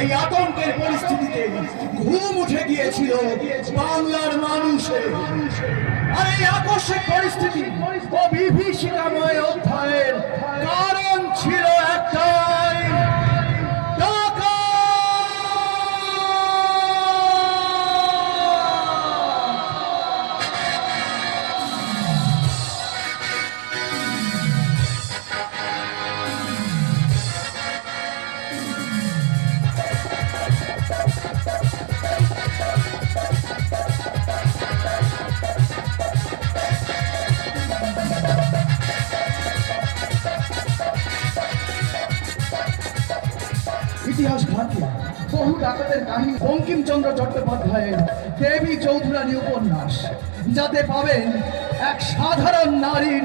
এই আতঙ্কের পরিস্থিতিতে ঘুম উঠে গিয়েছিল বাংলার মানুষের। আর এই আকস্মিক পরিস্থিতি ও বিভীষিকাময় অধ্যায়ের কারণ ছিল একটাই, টাকা। ইতিহাস ঘাটে বহু ডাকাতের কাহিনী বঙ্কিমচন্দ্র চট্টোপাধ্যায়ের দেবী চৌধুরানী উপন্যাস, যাতে পাবেন এক সাধারণ নারীর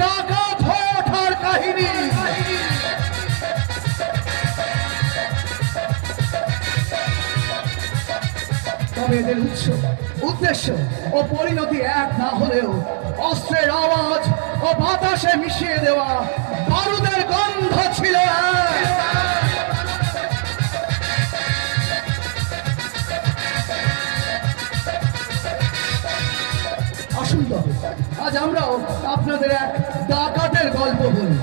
ডাকাত হয়ে ওঠার কাহিনী। তবে এদের উদ্দেশ্য ও পরিণতি এক না হলেও অস্ত্রের আওয়াজ ও বাতাসে মিশিয়ে দেওয়া বারুদের গন্ধ ছিল এক। আসুন তবে আজ আমরাও আপনাদের এক ডাকাতের গল্প বলি।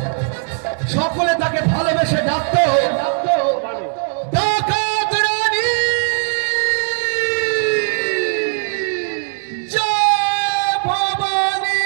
সকলে তাকে ভালোবেসে ডাকতো ডাকাত রানী। জয় ভবানী।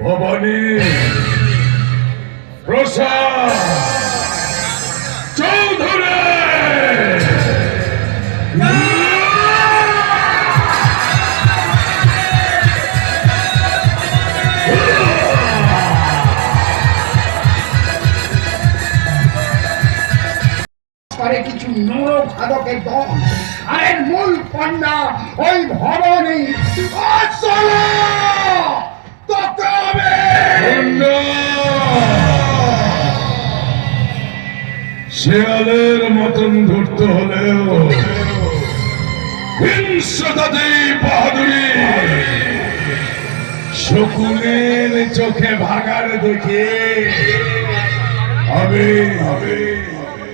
ভবানী প্রসাদ চৌধুরী। কিছু নরখাদকের দল, আর এর মূল কন্যা ওই ভবানী। শেয়ালের মতন ধরতে হলেও হিংস্রতাতে বাহাদুরি, শকুনের চোখে ভাগার দেখে আমি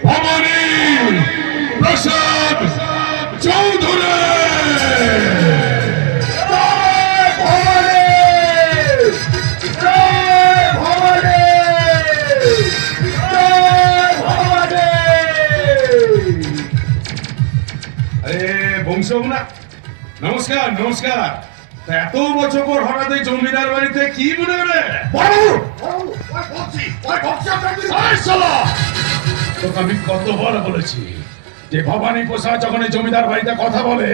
ভবানী প্রসাদ চৌধুরী। নমস্কার নমস্কার। এত বছর পর হঠাৎ এই জমিদার বাড়িতে কি মনে করে? তোকে আমি কতবার বলেছি যে ভবানী প্রসাদ যখন এই জমিদার বাড়িতে কথা বলে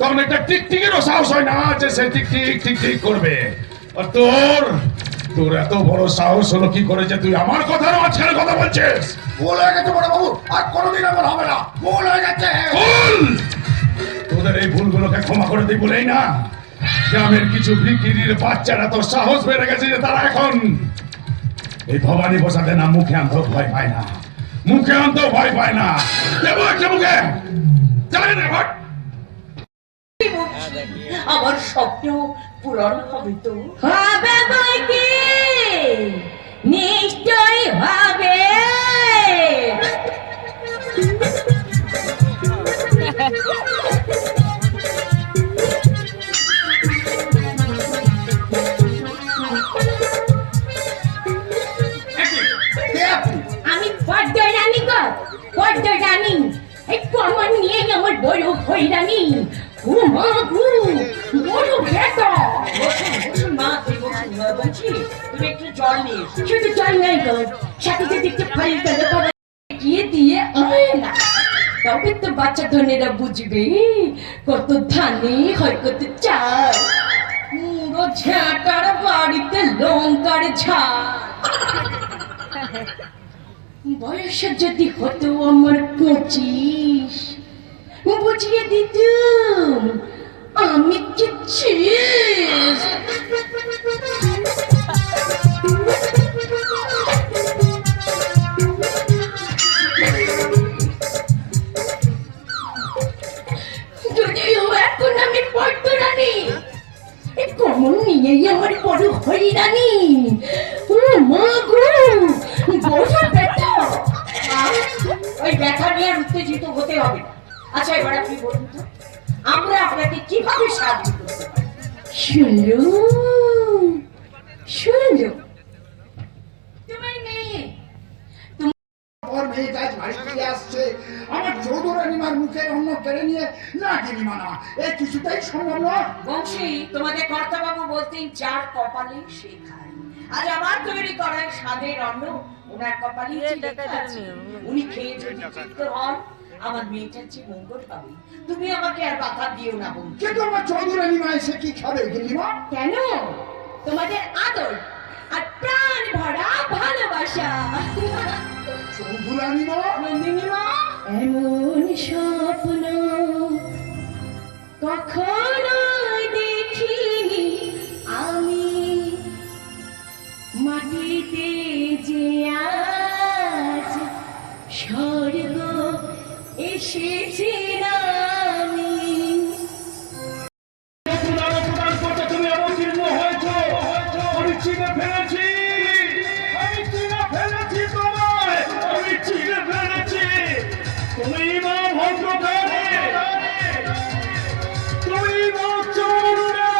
তখন একটা টিকটিকেরও সাহস হয় না যে সে টিক করবে। আর তোর এত বড় সাহস হলো কি করে যে তুই আমার কথার মাঝখানে কথা বলছিস? ভুল হয়ে গেছে বড় বাবু, আর কোনোদিন এমন হবে না। ভুল হয়ে গেছে। তোদের এই ভুলগুলোকে ক্ষমা করে দিই বলেই না গ্রামের কিছু ভিখিরির বাচ্চারা তোর সাহস বেড়ে গেছে যে তারা এখন এই ভবানী প্রসাদের নাম মুখে আনতেও ভয় পায় না। মুখে জানে না ভাট। আমার স্বপ্ন পূরণ হবে তো? হবে বই কি, নিশ্চয়ই হবে। আমি পর্যায় রানী গো, পর্যায় বড় হইরানি। ও মা গো, বড় বেটা। বসুন মা, তুই বসুন। বলছি তুমি একটু জল নিয়ে এসো। শুধু জল নাই গো, সাথে যদি একটু ফাইল পেলে গিয়ে দিয়ে আয় না, তবে তো বাচ্চা ধনেরা বুঝবে কত ধানে হয় কত চাল। পুরো ঝাঁটার বাড়িতে লঙ্কার ঝাল। বয়স যদি হতো আমার 25, বুঝিয়ে দিতুম আমি কি চিজ। যদিও এখন আমি পড়তো রানী, কমন নিয়েই আমার বড় হইরানি। ও মা গো, বড় ব্যথা। ওই ব্যথা নিয়ে উত্তেজিত হতে হবে না। আচ্ছা এবার আপনি বলুন তো, আমরা আপনাকে কিভাবে সাহায্য করতে পারি? শুনলো শুনলো, তোমার মেয়ে ওর মেয়েটা আজ বাড়ি ফিরে আসছে, আমার চৌধুরানীমার মুখের অন্ন কেড়ে নিয়ে না গিনিমা না, এ কিছুতেই সম্ভব নয়। বংশী, তোমাদের কর্তাবাবু বলতেন যার কপালে সে খায়। আজ আমার তৈরি করা স্বাদের অন্ন ওনার কপালে লেখা আছে। উনি খেয়ে যদি তৃপ্ত হন, আমার মেয়েটার যে মঙ্গল পাবে। তুমি আমাকে আর বাধা দিও না বংশী। কিন্তু আমার চৌধুরানীমা এসে কি খাবে গিনিমা? কেন? তোমাদের আদর আর প্রাণ ভরা ভালোবাসা। চৌধুরানীমা, নন্দিনীমা, এমন স্বপ্ন কখনো দেখিনি আমি, মাটিতে যে আজ স্বর্গ এসেছে আমি। তুমি অবতীর্ণ হয়েছো, আমি চিনে ফেলেছি, আমি চিনে ফেলেছি তোমায়, আমি চিনে ফেলেছি। তুমি মা ভদ্রকালে, তুমি মা চৌরে,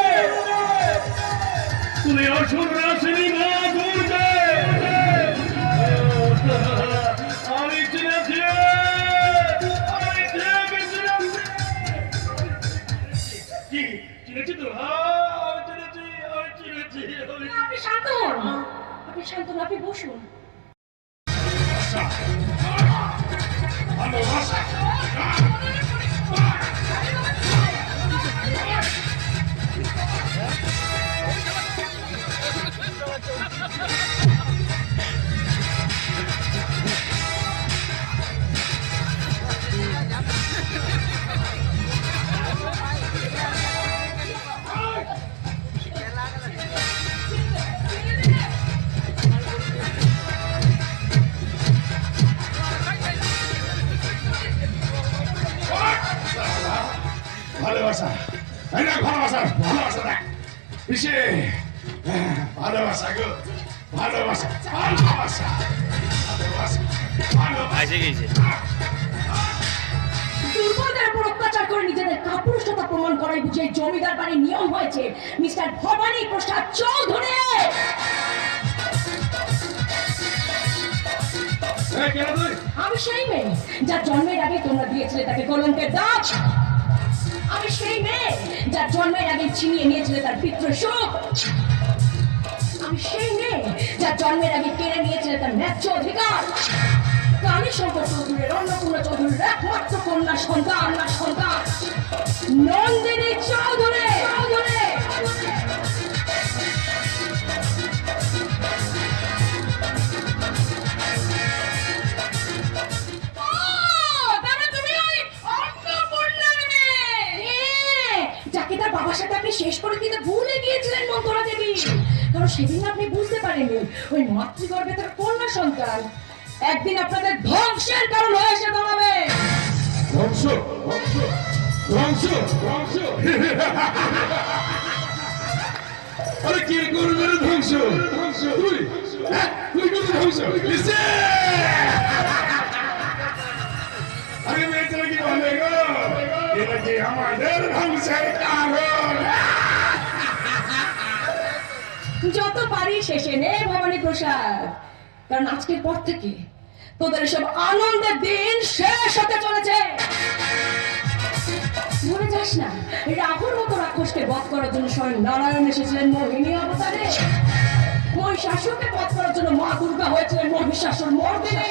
তুমি অসুর রাশিনী মা দুর্গে। আমি চিনেছি, আমি চিনেছি। কি চিনেছি তো? আমি চিনেছি, আমি চিনেছি। আপনি শান্ত হন, আপনি শান্ত হন, আপনি বসুন। ভালোবাসা, ভালোবাসা, এই না ভালোবাসা, ভালোবাসা দেখ পিসে, ভালোবাসা গো, ভালোবাসা, ভালোবাসা, ভালোবাসা, ভালোবাসা। দুর্বলদের উপর অত্যাচার করে নিজেদের কাপুরুষতা প্রমাণ করাই বুঝে এই জমিদার বাড়ির নিয়ম হয়েছে মিস্টার ভবানী প্রসাদ চৌধুরী। আমি সেই মেয়ে যার জন্মের আগে তোমরা দিয়েছিলে তাকে কলঙ্কের দাগ। আমি সেই মেয়ে যার জন্মের আগে ছিনিয়ে নিয়েছিলে তার পিতৃসুখ। আমি সেই মেয়ে যার জন্মের আগে কেড়ে নিয়েছিলে তার ন্যায্য অধিকার। কালী শঙ্কর চৌধুরীর, অন্নপূর্ণা চৌধুরীর একমাত্র কন্যা সন্তান নন্দিনী চৌধুরী। যাকে তার বাবার সাথে আপনি শেষ করে দিতে ভুলে গিয়েছিলেন মন্তরা দেবী। কারণ সেদিন আপনি বুঝতে পারেননি ওই মাতৃগর্ভে তার কন্যা সন্তান একদিন আপনাদের ধ্বংসের কারণ হয়ে এসে দাঁড়াবে। ধ্বংস, ধ্বংস, ধ্বংস, ধ্বংস। আরে কে করবে রে ধ্বংস? ধ্বংস তুই, হ্যাঁ তুই করবি ধ্বংস? আরে মেয়েটা কি বলে গো, এটা কি আমাদের ধ্বংসের কারণ? যত পারি শেষে নে ভবানী প্রসাদ, কারণ আজকের পর থেকে তোদের সব আনন্দের দিন শেষ হতে চলেছে। ভুলে যাস না, রাহুর মতো রাক্ষসকে বধ করার জন্য স্বয়ং নারায়ণ এসেছিলেন মোহিনী অবতারে। মহিষাসুরকে বধ করার জন্য মা দুর্গা হয়েছিলেন মহিষাসুর মর্দিনী।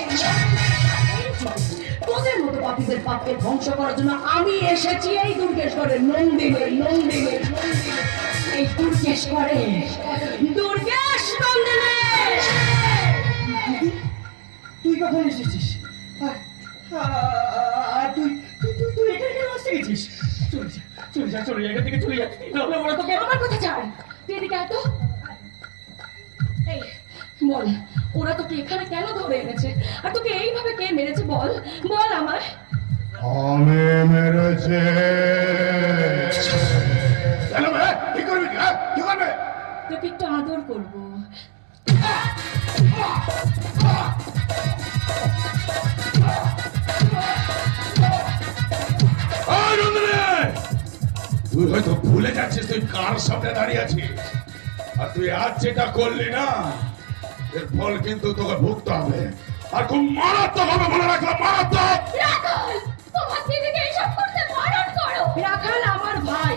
তোদের মতো পাপীদের পাপকে ধ্বংস করার জন্য আমি এসেছি এই দুর্গেশ্বরের নন্দিনী। এই দুর্গেশ্বরে দুর্গেশ নন্দিনী। তুই কখন এসেছিস? আর তুই এখানে কেন আসতে গেছিস? চলে যা এখান থেকে চলে যা, নাহলে ওরা তোকে। আমার কথা ছাড়, তুই এদিকে আয় তো। এই বল, ওরা তোকে এখানে কেন ধরে এনেছে, আর তোকে এইভাবে কে মেরেছে বল বল আমায়। আমি মেরেছে। কেন বে? কি করবি? কি করবে? তোকে একটু আদর করবো। তুই হয়তো ভুলে যাচ্ছিস তুই কার সামনে দাঁড়িয়ে আছিস, আর তুই আজ যেটা করলি না এর ফল কিন্তু তোকে ভুগতে হবে, আর খুব মারাত্মক হবে, মনে রাখলাম, মারাত্মক। রাখাল, তোমার দিদিকে এইসব করতে বারণ করো। রাখাল আমার ভাই,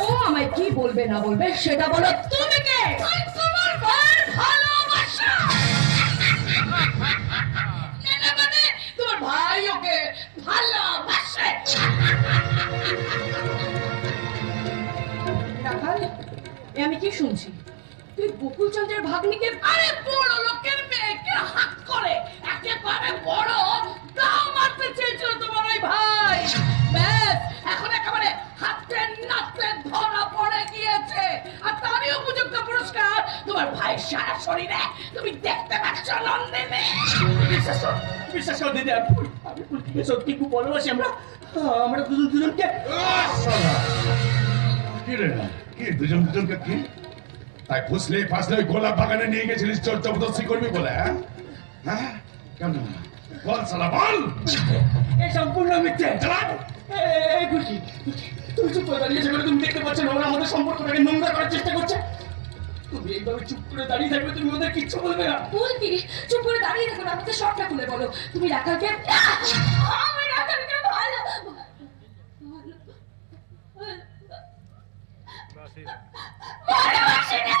ও আমায় কি বলবে না বলবে সেটা বলো তুমি। কে? আমি তোমার ভাইয়ের ভালোবাসা। না মানে তোমার ভাই ওকে ভালোবাসে। রাখাল, এ আমি কি শুনছি? তুই গোকুলচন্দ্রের ভাগ্নিকে, আরে বড় লোকের মেয়েকে হাত করে একেবারে বড় দাও মারতে চেয়েছিল তোমার ওই ভাই। ব্যাস, এখন একেবারে হাতে নাতে ধরা পড়ে গিয়েছে, আর তারই উপযুক্ত পুরস্কার তোমার ভাইয়ের সারা শরীরে তুমি দেখতে পাচ্ছ নন্দিনী। বিশ্বাস কর দিদি, আমি ফুলকে সত্যি খুব ভালোবাসি। আমরা দুজনকে। কি রে, কি দুজনকে কি? তাই ফাসলে ওই গোলাপ বাগানে নিয়ে গেছিলিস চোর জবরদস্তি করবি বলে? হ্যাঁ কেন বল শালা, বল। এ সম্পূর্ণ মিথ্যে। চালাক। এই ফুলকি, তুমি চুপ করে দাঁড়িয়েছো বলে তুমি দেখতে পাচ্ছ না ওরা আমাদের সম্পর্কটাকে নোংরা করার চেষ্টা করছে। তুমি এইভাবে চুপ করে দাঁড়িয়ে থাকবে, তুমি ওদের কিচ্ছু বলবে না। ফুলকি, চুপ করে দাঁড়িয়ে দেখো না, আমাকে সবটা খুলে বলো। তুমি রাখালকে, আমি রাখালকে ভালো ভালোবাসি না।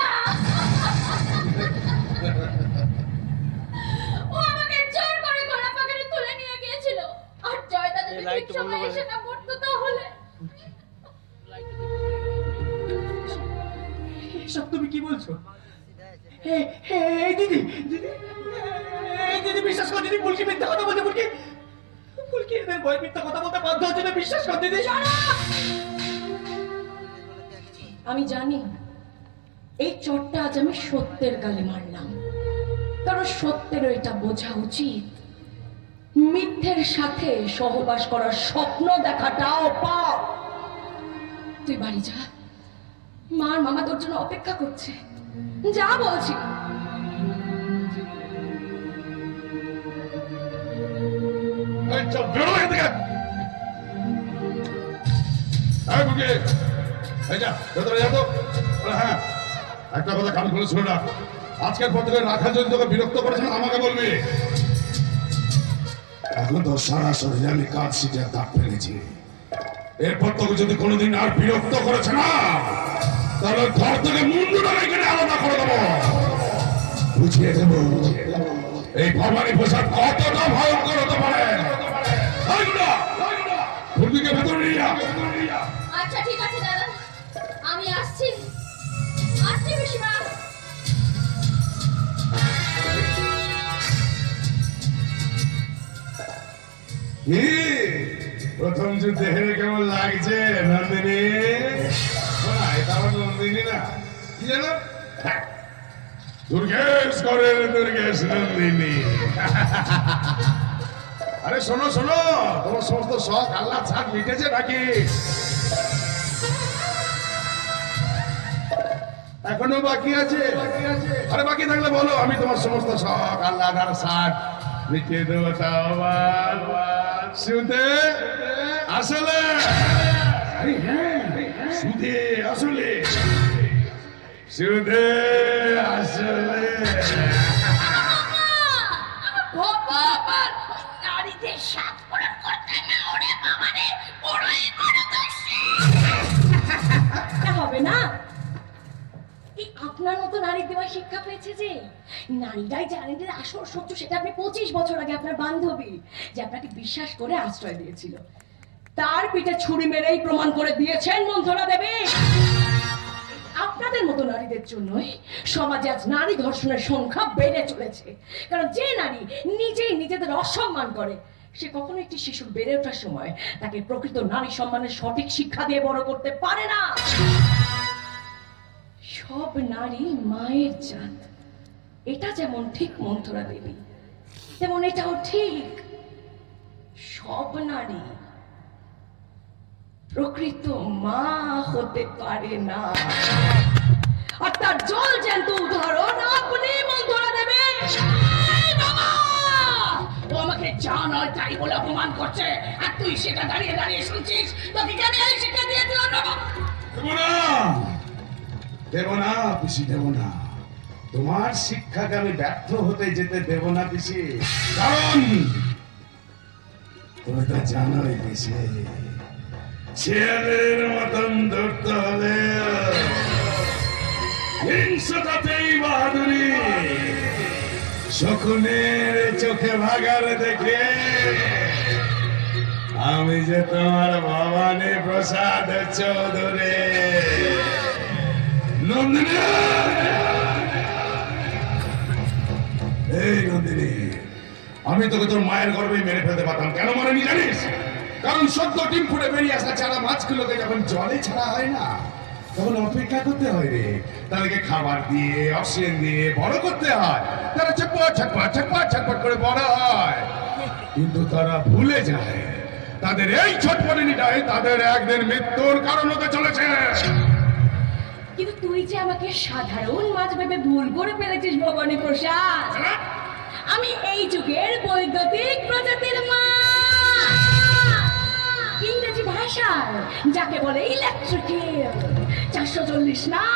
ও আমাকে জোর করে ঘোড়া পাকারে তুলে নিয়ে গিয়েছিল, আর জয়দা যদি ঠিক সময় এসে না পড়তো তাহলে। এসব তুমি কি বলছো? দিদি বিশ্বাস কর, দিদি ফুলকি মিথ্যা কথা বলছে। ফুলকি এদের ভয় মিথ্যা কথা বলতে বাধ্য হচ্ছে না, বিশ্বাস কর দিদি। আমি জানি এই চোটটা আজ আমি সত্যের গালে মারলাম, কারণ সত্যের এটা বোঝা উচিত মিথ্যের সাথে সহবাস করার স্বপ্ন দেখাটাও পাপ। তুই বাড়ি যা, মার মামা তোর জন্য অপেক্ষা করছে। যা বলছি। এই চল, বেরো এখান থেকে। এই বুকে, এই যা, ভেতরে যা তো। হ্যাঁ, একটা কথা কান খুলে শুনে রাখ, আজকের পর থেকে রাখা যদি তোকে বিরক্ত করেছে না আমাকে বলবি। এখন তো সরাসরি আমি কাজ শিখে দাগ ফেলেছি, এরপর তোকে যদি কোনোদিন আর বিরক্ত করেছে না তাহলে ঘর থেকে মুন্ডুটা কেটে আলাদা করে দেবো, বুঝিয়ে দেবো এই ভবানী প্রসাদ কতটা ভয়ঙ্কর হতে পারে। ফুলবিকে ভেতরে নিয়ে যা। আচ্ছা ঠিক আছে দাদা, আমি আসছি পিসিমা। কি প্রথম যুদ্ধে হেরে কেমন লাগছে নন্দিনী? এটা আমার নন্দিনী না, কি জানো, দুর্গেশ করেন দুর্গেশ নন্দিনী। আরে শোনো শোনো, তোমার সমস্ত শখ আল্লাহ ছাড় মিটেছে নাকি? এখনো বাকি আছে? আরে বাকি থাকলে বলো, আমি তোমার সমস্ত শখ আল্লাহ ছাড় মিটিয়ে দেবো। তাও আবার সুদে আসলে, আরে হ্যাঁ সুদে আসলে, সুদে আসলে। ভগবান, নারীদের সাত পূরণ করতে না ওরে বাবা রে, বড় নারীরাই জানেন যে আসল সত্য, সেটা আপনি 25 বছর আগে আপনার বান্ধবী যে আপনাকে বিশ্বাস করে আশ্রয় দিয়েছিল, তার পিঠে ছুরি মেরেই প্রমাণ করে দিয়েছেন মন্থরা দেবী। আপনাদের মতো নারীদের জন্যই সমাজে আজ নারী ধর্ষণের সংখ্যা বেড়ে চলেছে। কারণ যে নারী নিজেই নিজেদের অসম্মান করে, সে কখনো একটি শিশুর বেড়ে ওঠার সময় তাকে প্রকৃত নারী সম্মানের সঠিক শিক্ষা দিয়ে বড় করতে পারে না। সব নারী মায়ের জাত, এটা যেমন ঠিক মন্থরা দেবী, তেমন এটাও ঠিক সব নারী প্রকৃত মা হতে পারে না। আর তার জল জ্যান্ত উদাহরণ আপনি মন্থরা দেবী। বাবা, ও আমাকে যা নয় তাই বলে অপমান করছে, আর তুই সেটা দাঁড়িয়ে দাঁড়িয়ে শুনছিস। তোকে কেন এই শিক্ষা দিয়েছিলাম না? দেব না, দেব না পিসি, দেব না। তোমার শিক্ষাকে আমি ব্যর্থ হতে যেতে দেব না পিসি। কারণ তুমি তো জানোই পিসি, ছেলের মতন ধরতে হলে হিংসতাতেই বাহাদুরি, শকুনের চোখে ভাগার দেখে আমি যে তোমার ভবানী প্রসাদ চৌধুরী নন্দিনী। এই নন্দিনী, আমি তোকে তোর মায়ের গর্ভে মেরে ফেলতে পারতাম, কেন মারেনি জানিস? কারণ সদ্য ডিম ফুটে বেরিয়ে আসা চারা মাছগুলোকে যখন জলে ছাড়া হয় না, তখন অপেক্ষা করতে হয় রে, তাদেরকে খাবার দিয়ে অক্সিজেন দিয়ে বড় করতে হয়, তারা ছটপট ছটপট ছটপট ছটপট করে বড় হয়। কিন্তু তারা ভুলে যায় তাদের এই ছটপটানিটাই তাদের একদিন মৃত্যুর কারণ হতে চলেছে। কিন্তু তুই যে আমাকে সাধারণ মাছ ভেবে ভুল করে ফেলেছিস ভবানী প্রসাদ। আমি এই যুগের বৈদ্যুতিক প্রজাতির মা, ইংরেজি ভাষায় যাকে বলে ইলেকট্রিক্যাল। 440 না,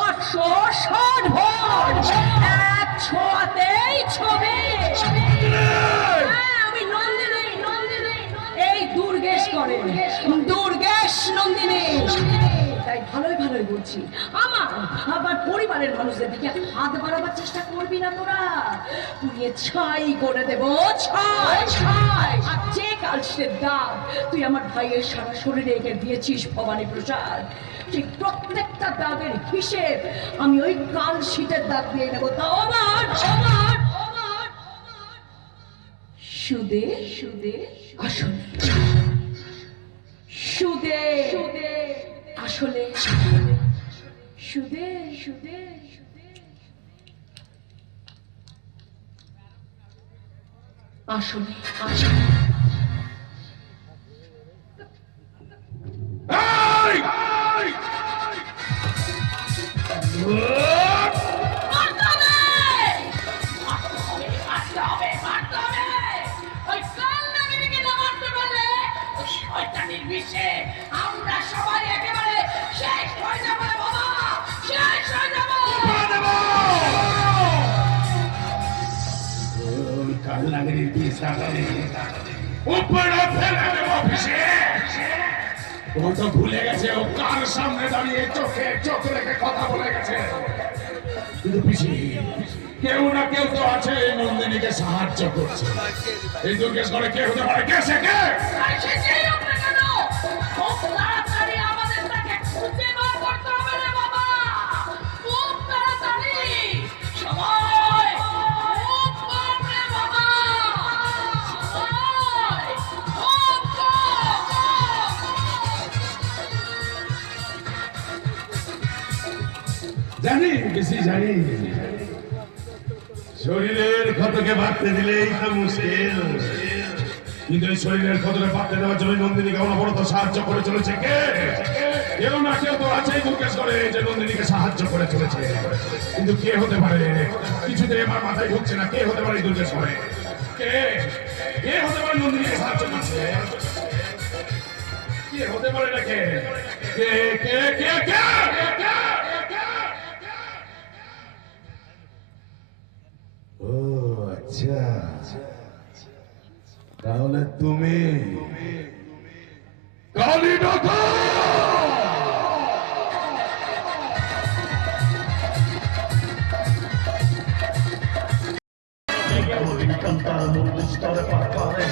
860 ভোল্ট, এক ছোঁয়াতেই ছবে। আমি নন্দিনী, এই দুর্গেশ করে দুর্গেশ নন্দিনী। তাই ভালোই ভালোই বলছি, আমার পরিবারের মানুষদের দিকে হাত বাড়াবার চেষ্টা করবি না তোরা। পুড়িয়ে ছাই করে দেব, ছাই ছাই। আর যে কালসের দাগ তুই আমার ভাইয়ের সারা শরীরে এঁকে দিয়েছিস ভবানী প্রসাদ, সেই প্রত্যেকটা দাগের হিসেব আমি ওই কালশিটের দাগ দিয়ে নেবো। তাও আমার সুদে সুদে আসলে, সুদে আসলে, সুদে সুদে আসলে আসলে। আমরা সবাই একেবারে শেষ হয়ে যাবো বাবা, শেষ হয়ে যাবো। কাল লাগেনি উপরে ফেলে দেবো পিসে। ও তো ভুলে গেছে ও কার সামনে দাঁড়িয়ে চোখে চোখ রেখে কথা বলে গেছে। কিন্তু পিসি, কেউ না কেউ তো আছে এই নন্দিনীকে সাহায্য করছে। এই দুর্গেশ করে কে হতে পারে? কে সে? কে? খুব তাড়াতাড়ি আমাদের তাকে খুঁজে বার করতে হবে রে বাবা, খুব তাড়াতাড়ি। সময় খুব কম রে বাবা, সময় খুব কম। জানি বেশি জানি, শরীরের ক্ষতকে বাড়তে দিলেই তো মুশকিল। কিন্তু এই শরীরের ক্ষতকে বাড়তে দেওয়ার জন্য নন্দিনীকে অনবরত সাহায্য করে চলেছে কে? কেউ না কেউ তো আছেই দুর্গেশ করে যে নন্দিনীকে সাহায্য করে চলেছে। কিন্তু কে হতে পারে কিছুতেই আমার মাথায় ঢুকছে না। কে হতে পারে দুর্গেশ করে? কে কে হতে পারে নন্দিনীকে সাহায্য করছে? কে হতে পারে না? কে কে কে কে কে? ও আচ্ছা, তাহলে তুমি কালী ডাকা। কান্তার মূল দুস্তরে পারে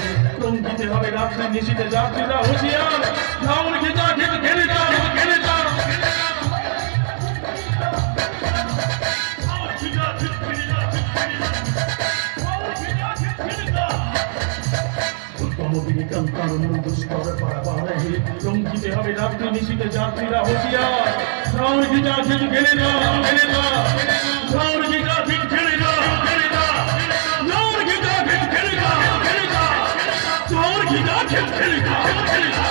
রঙ্গিতে হবে রাত্রি নিশিতে যাত্রীরা হুঁশিয়ার রাউন্ড খিচা খিচ খেলে যা খেলে যা উত্তমদিনী কান্তার মূল দুস্তরে পারে রঙ্গিতে হবে রাত্রি নিশিতে যাত্রীরা হুঁশিয়ার রাউন্ড খিচা খিচ খেলে যা খেলে যা রাউন্ড খিচা খিচ খেলে যা খেলে যা রাউন্ড খিচা খিচ খেলে যা খেলে যা রাউন্ড খিচা খিচ খেলে যা খেলে যা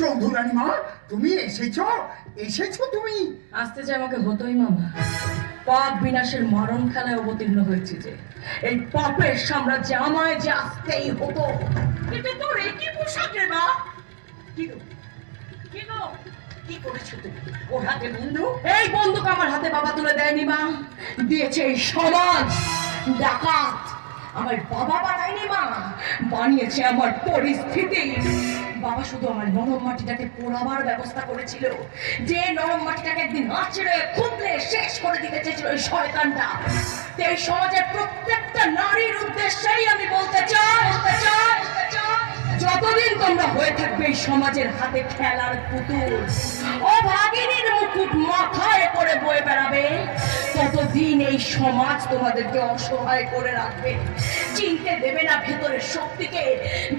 চৌধুরানী মা, তুমি এসেছো? এসেছো তুমি? আসতে যে আমাকে হতোই মামা, পাপ বিনাশের মরণ খেলায় অবতীর্ণ হয়েছে যে এই পাপের সাম্রাজ্যে আমায় যে আসতেই হতো। কিন্তু তোর এই কি পোশাক রে মা? কি গো? কি গো? কি করেছো তুমি? ওর হাতে বন্দুক? এই বন্দুক আমার হাতে বাবা তুলে দেয়নি মা, দিয়েছে এই সমাজ। ডাকাত আমার বাবা বানায়নি মা, বানিয়েছে আমার পরিস্থিতি। বাবা শুধু আমার নরম মাটিটাকে পোড়াবার ব্যবস্থা করেছিল, যে নরম মাটিটাকে একদিন আঁচড়ে খুবলে শেষ করে দিতে চেয়েছিল ওই শয়তানটা। এই সমাজের প্রত্যেকটা নারীর উদ্দেশ্যেই আমি বলতে চাই, যতদিন তোমরা হয়ে থাকবে এই সমাজের হাতে খেলার পুতুল, অভাগিনীর মুকুট মাথায় করে বয়ে বেড়াবে, ততদিন এই সমাজ তোমাদেরকে অসহায় করে রাখবে, চিনতে দেবে না ভেতরের শক্তিকে,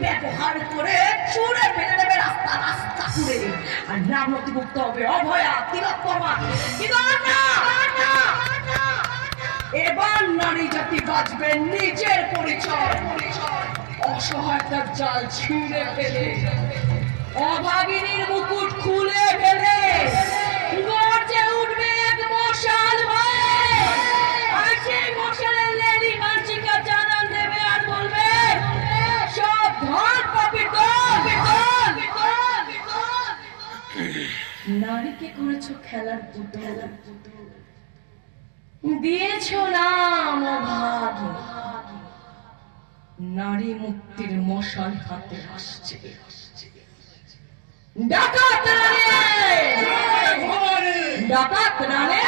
ব্যবহার করে ছুঁড়ে ফেলে দেবে রাস্তা রাস্তা ঘুরে। আর নাম নথিভুক্ত হবে অভয়া, তিলোত্তমা। এবার নারী জাতি বাঁচবে নিজের পরিচয়, অসহায়তার জাল ছিঁড়ে ফেলে, অভাগিনীর মুকুট খুলে ফেলে গর্জে উঠবে এক মশাল হয়ে। আর সেই মশালের লেলি মানসিকা জানান দেবে আর বলবে, সব ধন পাপি দল। নারীকে করেছো খেলার পুতুল, দিয়েছো নাম অভাগিনী। নারী মুক্তির মশাল হাতে আসছে, ডাকাত রানে, ডাকাত রানে,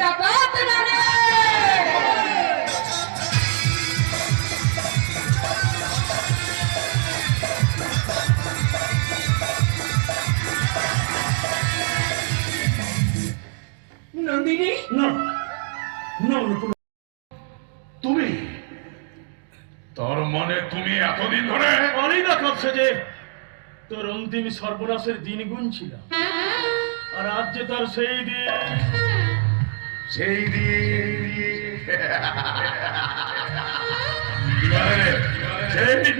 ডাকাত রানে। মানে তুমি এতদিন ধরে অনেক না কাঁপছে যে তোর অন্তিম সর্বনাশের দিন গুনছিলাম, আর আজ যে তার সেই দিন। সেই দিন কি বলে? সেই দিন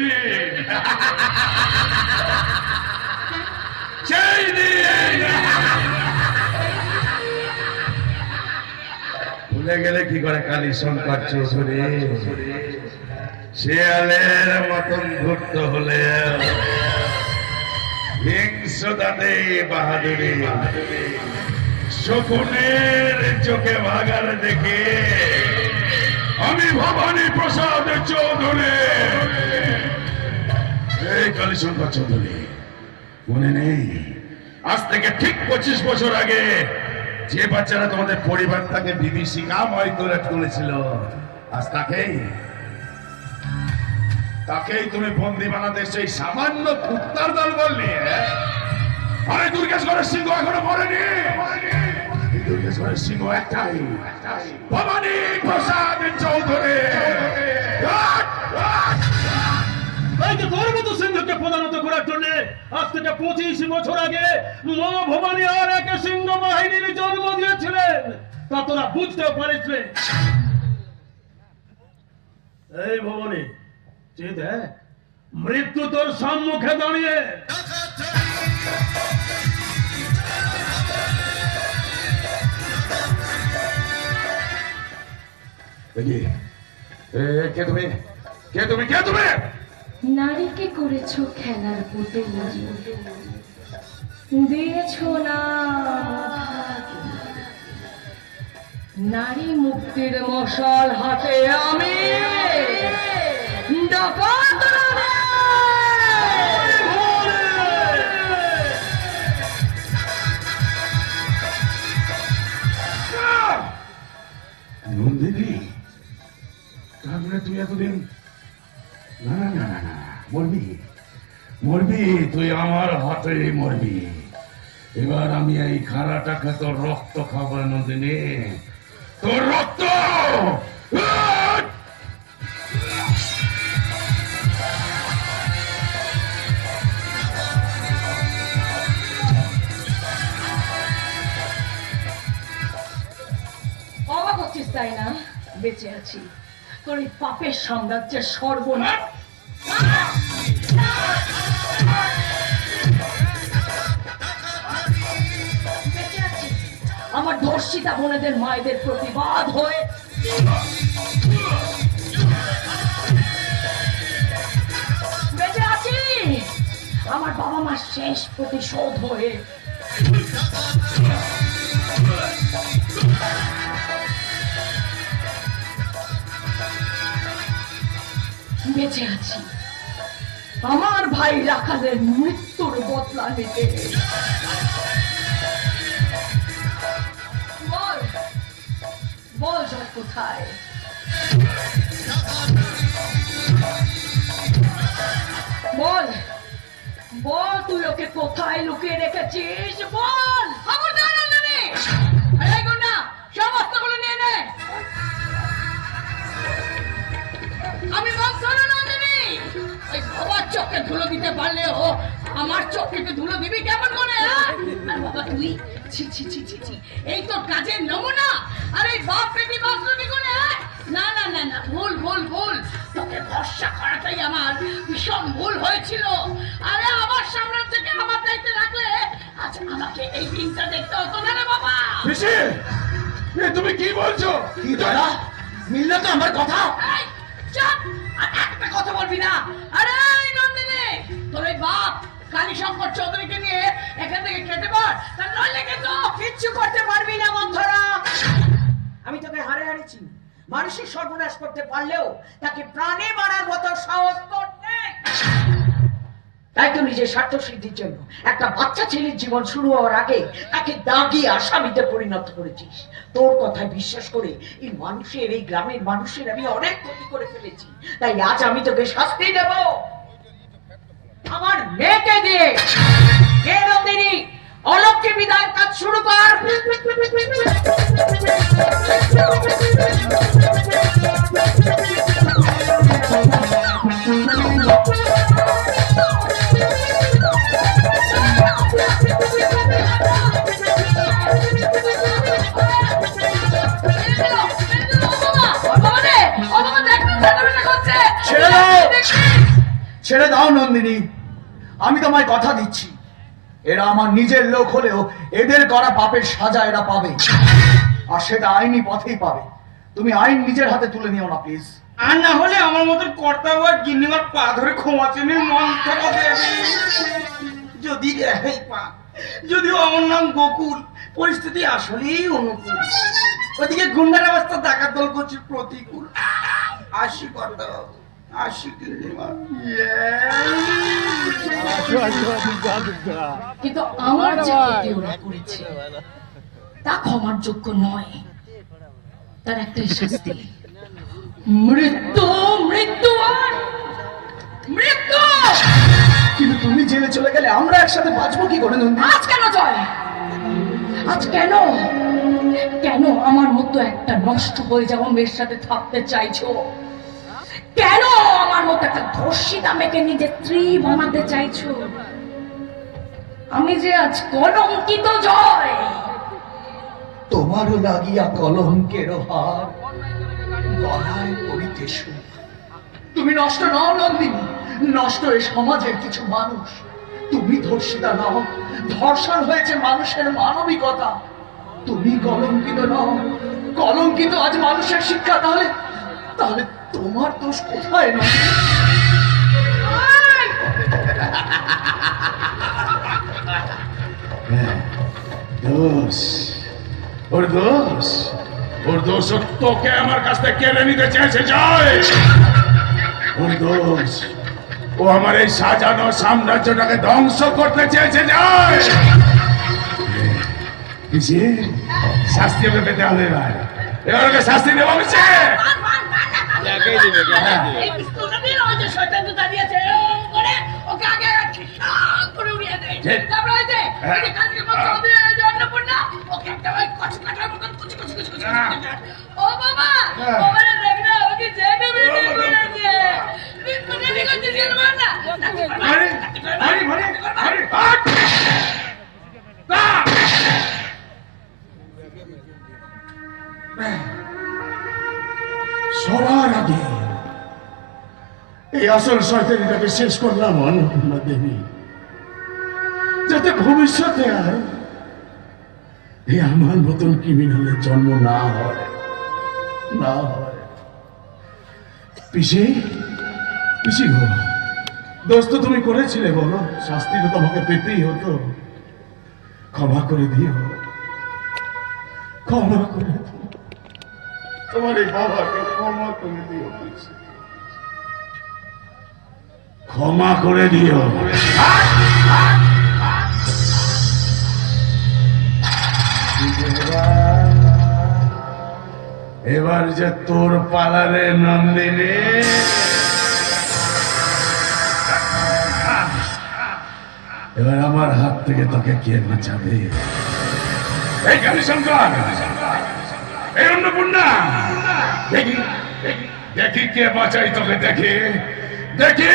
সেই দিন ভুলে গেলে কি করে কালী শঙ্কর চৌধুরী? শেয়ালের মতন ঘুরত হলে হিংসতাতে বাহাদুরি, শকুনের চোখে ভাগার দেখে আমি ভবানী প্রসাদ চৌধুরী। এই কালীশঙ্কর চৌধুরী, মনে নেই আজ থেকে ঠিক 25 বছর আগে যে বাচ্চারা তোমাদের পরিবারটাকে বিভীষিকাময় করে তুলেছিল, আজ তাকেই তুমি বন্দি বানাতে সেই সামান্য কুত্তার দল বললি? আরে দুর্গেশ্বরের সিংহ এখনো মরেনি। দুর্গেশ্বরের সিংহ একটাই, ভবানী প্রসাদ চৌধুরী। তাই তো তোর মতো সিংহকে প্রধানত করার জন্য আজ থেকে 25 বছর আগে মা ভবানী আর এক সিংহ বাহিনীর জন্ম দিয়েছিলেন। তা তোরা বুঝতেও পারিস রে। এই ভবানী, চেয়ে দেখ, মৃত্যু তোর সম্মুখে দাঁড়িয়ে। কে তুমি? কে তুমি? কে তুমি? নারীকে করেছো খেলার পুতুল, দিয়েছো না নারী মুক্তির মশাল হাতে আমি ডাকাত নন্দিনী, তার মানে তুই এতদিন না না না না না মরবি, মরবি, তুই আমার হাতে মরবি। এবার আমি এই খারাটাকে তোর রক্ত খাবো নন্দিনী, তোর রক্ত। অবাক হচ্ছিস তাই না? বেঁচে আছি তোর এই পাপের সাম্রাজ্যের সর্বনাশ। বেঁচে আছি আমার ধর্ষিতা বোনেদের মায়েদের প্রতিবাদ হয়ে। বেঁচে আছি আমার বাবা মার শেষ প্রতিশোধ হয়ে। বেঁচে আছি আমার ভাই রাখালের মৃত্যুর বদলা নিতে। বল বল জয় কোথায়? বল বল তুই ওকে কোথায় লুকিয়ে রেখেছিস? বল। খবরদার নন্দিনী, এই গুন্ডা সমস্তগুলো নিয়ে নে। আমি বলছি না নন্দিনী, ওই বাবার চোখে ধুলো দিতে পারলেও আমার চোখে ধুলো দিবি কেমন করে? আর বাবা তুই ছি ছি ছি ছি ছি, এই তোর কাজের নমুনা। আর এই বাপ পেটি বাঁচলো কি করে? না না না না, ভুল ভুল ভুল, তোকে ভরসা করাটাই আমার ভীষণ ভুল হয়েছিল। আরে আমার সাম্রাজ্যকে আমার দায়িত্বে রাখলে আজ আমাকে এই দিনটা দেখতে হতো না রে বাবা। পিসি, তুমি কি বলছো? কি দাদা, মিললে তো আমার কথা? এই, চুপ! আর একটা কথা বলবি না। আরে এই নন্দিনী, তোর এই বাপ কালীশঙ্কর চৌধুরীকে নিয়ে এখান থেকে কেটে পড়, তার নইলে কিন্তু কিচ্ছু করতে পারবি না বন্ধুরা। আমি তোকে হারে হারিয়েছি, মানুষের সর্বনাশ করতে পারলেও তাকে প্রাণে মারার মতো সাহস তোর নেই। তাই তো নিজের স্বার্থ সিদ্ধির জন্য একটা বাচ্চা ছেলের জীবন শুরু হওয়ার আগে তাকে দাগি আসামিতে পরিণত করেছিস। তোর কথায় বিশ্বাস করে এই মানুষের, এই গ্রামের মানুষের আমি অনেক ক্ষতি করে ফেলেছি। তাই আজ আমি তোকে শাস্তি দেব আমার মেয়েকে দিয়ে। হে নন্দিনী, অলক্ষ্যে বিদায়ের কাজ শুরু কর। ছেড়ে দাও, ছেড়ে দাও নন্দিনী, আমি তোমায় কথা দিচ্ছি, এরা আমার নিজের লোক হলেও এদের করা পাপের সাজা এরা পাবে, আর সেটা আইনি পথেই পাবে। তুমি আইন নিজের হাতে তুলে নিও না প্লিজ। আর না হলে আমার মতন কর্তা বা গিন্নিমার পা ধরে ক্ষমা চেনের মন্ত্র দেবে। যদি রেহাই পা, যদিও আমার নাম গোকুল, পরিস্থিতি আসলেই অনুকূল। ওদিকে গুন্ডার অবস্থা ডাকাত দল করছে প্রতিকূল। আসি কর্তা, আসি গিন্নিমা। কিন্তু আমার যে ক্ষতি ওরা করেছে তা ক্ষমার যোগ্য নয়। তার একটাই শাস্তি, মৃত্যু, মৃত্যু আর মৃত্যু। কিন্তু তুমি জেলে চলে গেলে আমরা একসাথে বাঁচবো কি করে নন্দিনী? আজ কেন জয়, আজ কেন, কেন আমার মতো একটা নষ্ট হয়ে যাওয়া মেয়ের সাথে থাকতে চাইছো? কেন আমার মতো একটা ধর্ষিতা মেয়েকে নিজের স্ত্রী বানাতে চাইছো? আমি যে আজ কলঙ্কিত জয়। তোমারও লাগিয়া কলঙ্কের হার, গলায় পড়িতে সুখ। তুমি নষ্ট নও নন্দিনী, নষ্ট এই সমাজের কিছু মানুষ। তুমি ধর্ষিতা নও, ধর্ষণ হয়েছে মানুষের মানবিকতা। তুমি কলঙ্কিত নও, কলঙ্কিত আজ মানুষের শিক্ষা। তাহলে তাহলে তোমার দোষ কোথায় নন্দিনী? দোষ, ওর দোষ, ওর দোষ ও তোকে আমার কাছ থেকে কেড়ে নিতে চেয়েছে জয়। ওর দোষ, ও আমার এই সাজানো সাম্রাজ্যটাকে ধ্বংস করতে চেয়েছে জয়। পিসি, শাস্তি ওকে পেতে হবে এবার। এবার ওকে শাস্তি দেবো পিসি। এই পিস্তলটা দিয়ে ওই যে শয়তানটা দাঁড়িয়ে আছে, এরকম করে ওকে আগে ঠিকঠাক করে উড়িয়ে দেয়। তারপরে ওই যে কালকে বলতে হবে যে অন্নপূর্ণা, ওকে একটা ওই কচি কাটার মতন কুচি কুচি কুচি কুচি কাটা। ও বাবা, বাবা রে দেখ না, ওকে জেগে বেরিয়ে করেছে। তুই কোথায় করছিস বল না? আরে আরে আরে আরে হাট! না! সবার আগে এই আসল শয়তানিটাকে শেষ করলাম অন্নপূর্ণা দেবী, যাতে ভবিষ্যতে আর এই আমার মতন ক্রিমিনালের জন্ম না হয়, না হয়। পিসি, পিসি গো, দোষ তো তুমি করেছিলে, বলো, শাস্তি তো তোমাকে পেতেই হতো। ক্ষমা করে দিও, ক্ষমা করে দিও, তোমার এই বাবাকে ক্ষমা করে দিও পিসি, ক্ষমা করে দিও। এবার যে তোর পালারে নন্দিনী, এবার আমার হাত থেকে তোকে কে বাঁচাবে? এই কালীশঙ্কর, এই অন্নপূর্ণা, দেখি দেখি কে বাঁচাই তোকে, দেখি দেখি।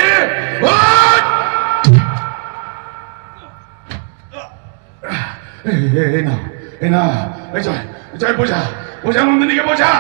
এই না, এই না, এই জয়, জয় বোঝা, বোঝা নন্দিনীকে বোঝা।